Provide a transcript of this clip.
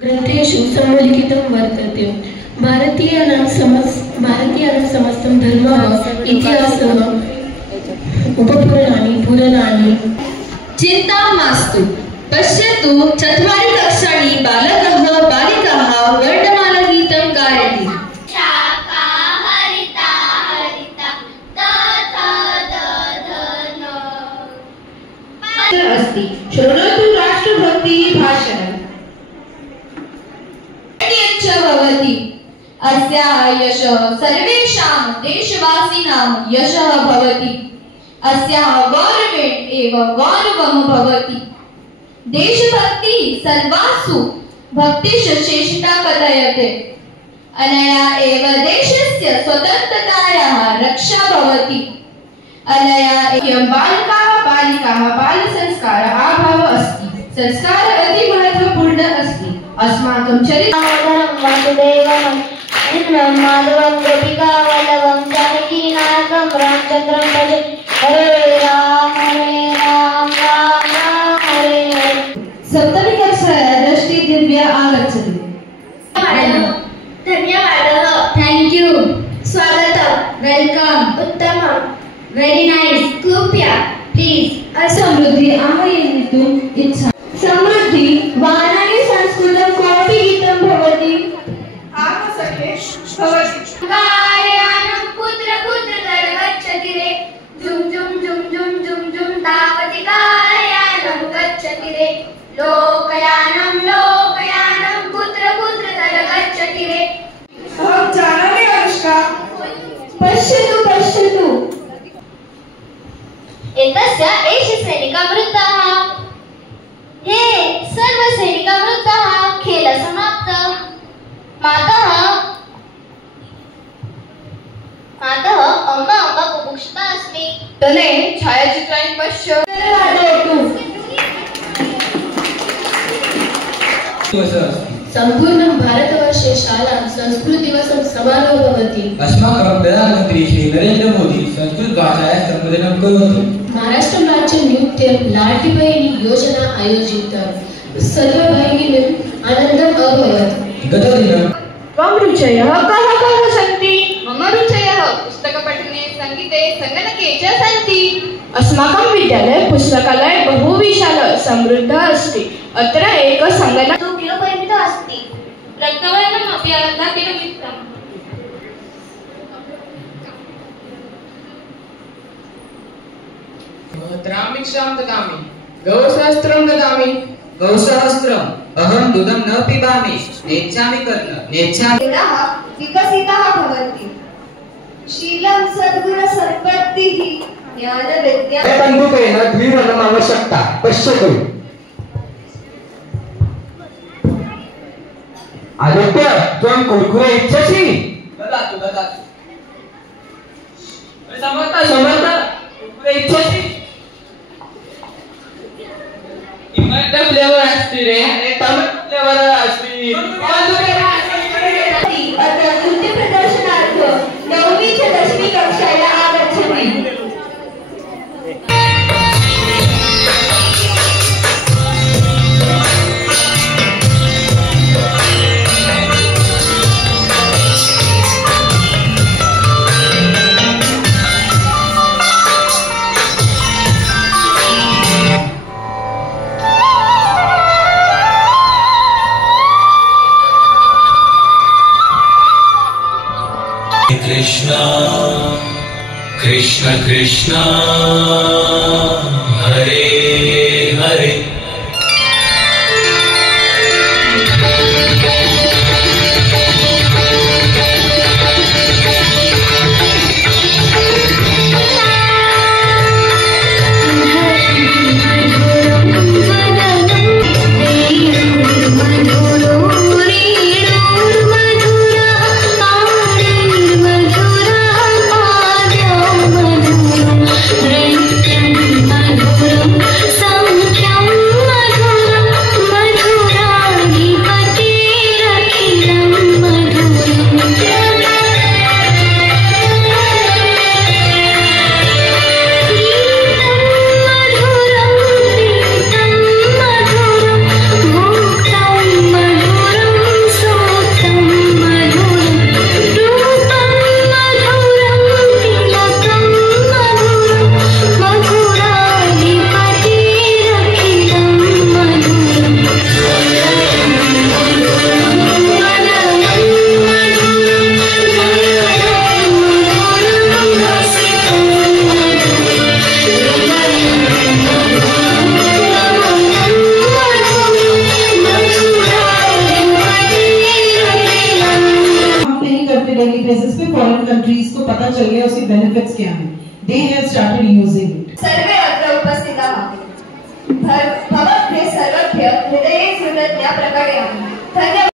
ग्रंथेषु सम्मिलितं वर्तते। भारतीयानां समस्तं धर्मः इतिहासः उपपुराणानि पुराणानि। चिंता मास्तु। पश्यतु चत्वारि कक्षाणि बालकः बालिकाः वर्णमालागीतं गायन्ति। अस्ति शृणोतु राष्ट्रभक्ति भाषणम् भवति। अस्याः यशः सर्वेषां देशवासिनां यशः भवति। अस्याः गौरवेण एव गौरवं भवति। देशभक्तिः सर्वासु भक्तिषु श्रेष्ठा कथयते। अनया एव देशस्य स्वतन्त्रतायाः रक्षा भवति। अनया बालकाः बालिकाः बालसंस्कार आभाव अस्ति। संस्कार अति महत्वपूर्ण अस्ति। अस्माकं चरित्रं वासुदेवं कृष्णं माधवं गोपिकावल्लभं जानकीनायकं रामचन्द्रं भजे। हरे राम राम राम हरे हरे। सप्तमी कक्षायाः दृष्टि दिव्या आगच्छति। धन्यवादः। Thank you. स्वागतम। वेलकम। उत्तमं। Very nice. कृपया प्लीज। असमृद्धि आह्वयितुम् इच्छा। समृद्धि वाराणि संस्कृतं कोऽपि गीतं भवति। आमसखे भवति। गायानं कुत्र कुत्र गच्छति रे। झुम झुम झुम झुम झुम झुम तावति गायानं गच्छति रे। लोकयानं कुत्र कुत्र गच्छति रे। अहं जानामि अनुष्का। पश्यतु पश्यतु। एतस्य एष सैनिका मृताः। हे सर्व सैनिका मृताः। खेल समाप्त। मातः अम्बा बुभुक्षिता अस्मि। तने छायाचित्राणि पश्य। संपूर्ण भारतवर्षे शाला संस्कृत दिवसं समारोह भवति। अस्माकं प्रधानमन्त्री श्री नरेंद्र मोदी संस्कृत भाषायाः संवर्धनं करोति। महाराष्ट्र राज्य नृत्य लाडकी बहिणी योजना आयोजिता। सर्व भगिनीम् आनन्दम् अभवत्। गतदिनं त्वं रुचयः कः सन्ति? मम रुचयः पुस्तकपठने, सङ्गीते, सङ्गणके च सन्ति। अस्माकं विद्यालये पुस्तकालय बहु विशाल समृद्ध अस्ति। अत्र एक सङ्गणक 2 किलो परिमितः अस्ति। रक्तवर्णम् अपि अर्धकिलोमित्रम्। द्रामिक्षां ददामि। गौसहस्त्रं ददामि। गौसहस्रम्। अहं दूधं न पिबामि। नेच्छामि कर्ण। नेच्छामि। विकसिताः भवन्ति। शीलं सद्गुणसम्पत्तिः ज्ञानविद्या। बन्धुकेन द्विवर्णम् आवश्यकता। पश्यतु। आदित्य त्वं कुरकुरे इच्छसि? ददातु। समर्थ कुरकुरे इच्छसि? टमाटो फ्लेवर अस्ति रे। टमाटो फ्लेवर अस्ति। अत्र नृत्यप्रदर्शनार्थं 9वी च 10वी कक्षायाः आगच्छति। Krishna Krishna Krishna Hare Hare Sa चल गया उसके बेनिफिट्स क्या हैं. They have started using it. सर्वे अत्र उपस्थिताः भवद्भ्यः सर्वभ्यः हृदये कृतज्ञता प्रकटयामि. धन्यवाद.